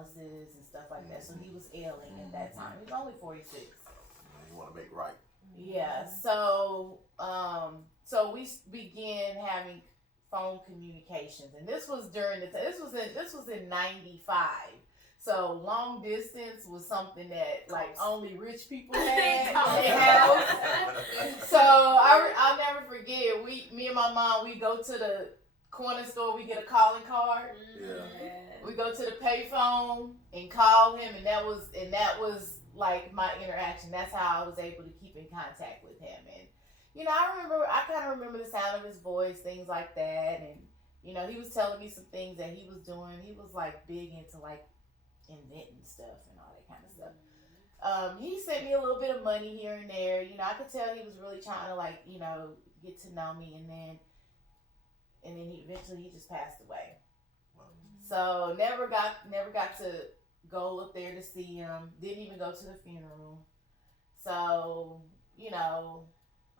dialysis and stuff like that. So he was ailing at that time. He was only 46. You want to make right. Yeah. So so we began having phone communications, and this was during the this was in '95. So long distance was something that like only rich people had in their house. So I'll never forget. Me and my mom, we go to the corner store. We get a calling card. Yeah. We go to the payphone and call him, and that was like my interaction. That's how I was able to keep in contact with him. And I kind of remember the sound of his voice, things like that. And he was telling me some things that he was doing. He was like big into like inventing stuff and all that kind of stuff. He sent me a little bit of money here and there. I could tell he was really trying to like get to know me. And then he eventually just passed away. So never got to go up there to see him. Didn't even go to the funeral. So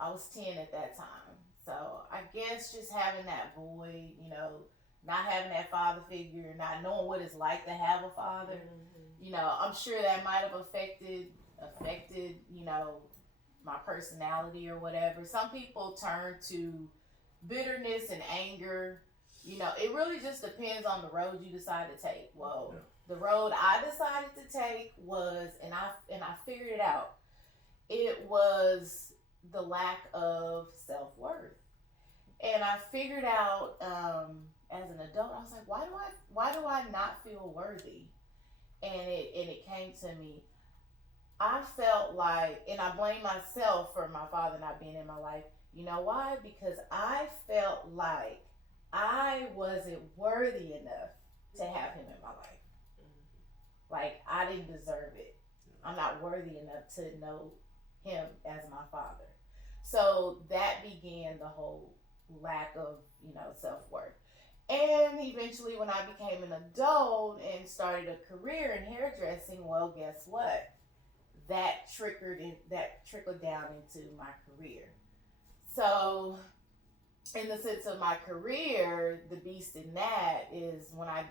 I was 10 at that time. So I guess just having that void, not having that father figure, not knowing what it's like to have a father, I'm sure that might have affected, my personality or whatever. Some people turn to bitterness and anger. It really just depends on the road you decide to take. Well, the road I decided to take was, and I figured it out. It was the lack of self-worth. And I figured out as an adult, I was like, why do I not feel worthy? And it came to me. I felt like, and I blame myself for my father not being in my life. You know why? Because I felt like I wasn't worthy enough to have him in my life. Like I didn't deserve it. I'm not worthy enough to know him as my father. So that began the whole lack of, self-worth. And eventually when I became an adult and started a career in hairdressing, well, guess what? That trickled down into my career. So in the sense of my career, the beast in that is when I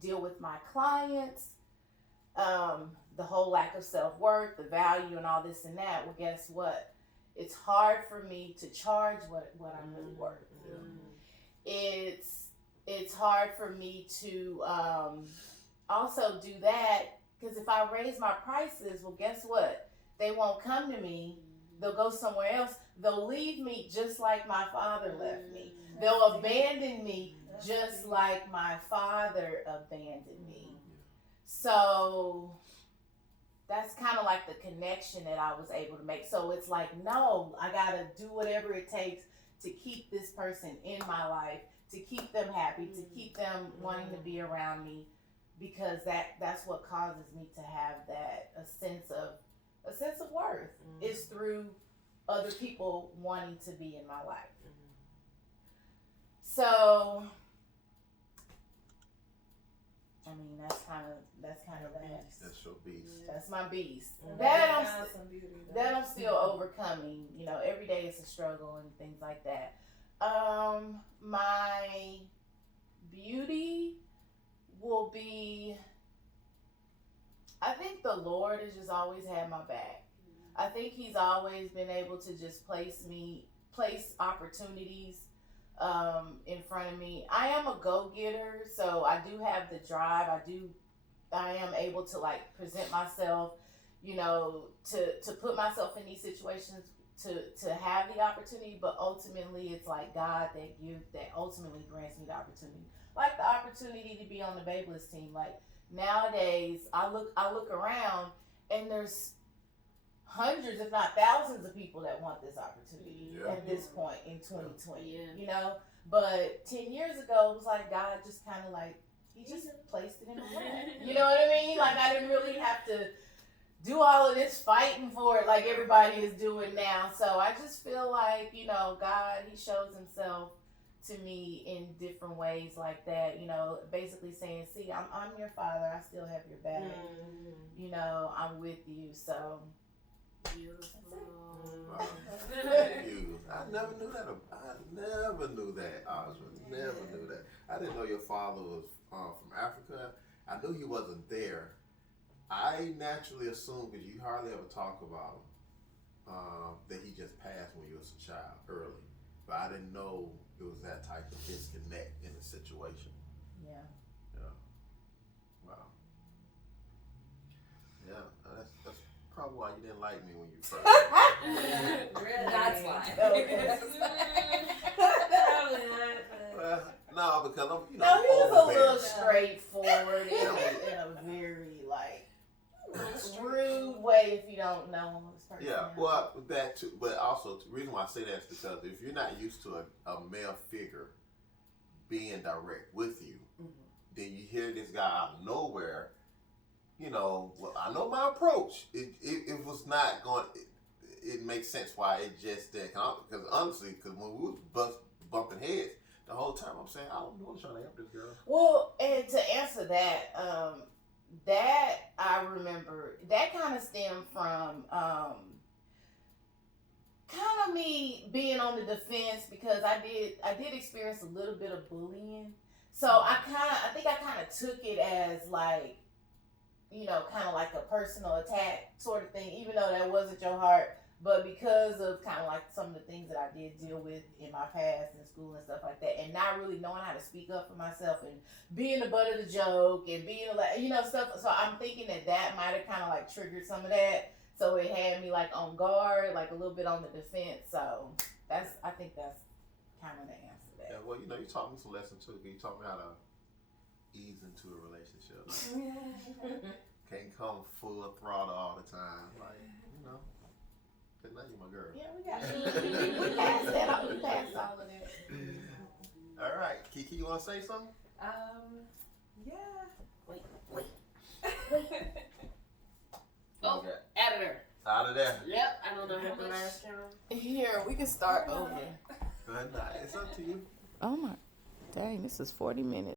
deal with my clients, the whole lack of self-worth, the value and all this and that. Well, guess what? It's hard for me to charge what I'm really worth. It's hard for me to also do that, because if I raise my prices, well, guess what? They won't come to me. They'll go somewhere else. They'll leave me just like my father left me. They'll abandon me just like my father abandoned me. So that's kind of like the connection that I was able to make. So it's like, no, I got to do whatever it takes to keep this person in my life, to keep them happy, to keep them wanting to be around me, because that's what causes me to have a sense of worth is through other people wanting to be in my life. So I mean, that's kind of that. That's your beast. That's my beast. That I'm still overcoming. Every day it's a struggle and things like that. My beauty will be, I think the Lord has just always had my back. I think he's always been able to just place opportunities in front of me. I am a go-getter, so I do have the drive. I am able to like present myself, to put myself in these situations to have the opportunity, but ultimately it's like God that ultimately grants me the opportunity. Like the opportunity to be on the Babeless team. Like nowadays I look around and there's hundreds, if not thousands of people that want this opportunity at this point in 2020, but 10 years ago, it was like God just kind of like, he just placed it in my head. You know what I mean? Like I didn't really have to do all of this fighting for it like everybody is doing now. So I just feel like, God, he shows himself to me in different ways like that, basically saying, see, I'm your father. I still have your back. I'm with you. So beautiful. Wow. Thank you. I never knew that. Osmond. Never knew that. I didn't know your father was from Africa, I knew he wasn't there. I naturally assumed, because you hardly ever talk about him, that he just passed when you was a child early. But I didn't know it was that type of disconnect in the situation. Yeah. Yeah. Wow. Yeah, that's probably why you didn't like me when you first. That's why. Probably not. Well, no, because I'm, No, he was a little overbearing. straightforward in a very rude way if you don't know his personality. Yeah, well, that too, but also the reason why I say that is because if you're not used to a male figure being direct with you, then you hear this guy out of nowhere. You know, well, I know my approach. It was not going. It makes sense why it just did. Because honestly, because when we was bumping heads the whole time, I'm saying I don't want to try to help this girl. Well, and to answer that, that I remember that kind of stemmed from kind of me being on the defense because I did experience a little bit of bullying. So I think I kind of took it as like, you know, kind of like a personal attack sort of thing, even though that wasn't your heart. But because of kind of like some of the things that I did deal with in my past in school and stuff like that, and not really knowing how to speak up for myself and being the butt of the joke and being like, you know, stuff. So I'm thinking that might have kind of like triggered some of that. So it had me like on guard, like a little bit on the defense. So I think that's kind of the answer to that. Yeah, well, you know, you taught me some lessons too. You taught me how to ease into a relationship. Can't come full throttle all the time. Like, you know, because now you're my girl. Yeah, we got we passed that. We passed all of that. All right, Kiki, you want to say something? Yeah. Wait. Oh, Out of there. out of there. Yep, I don't know how the last count. Here, we can start over. Good night. It's up to you. Oh my, dang, this is 40 minutes.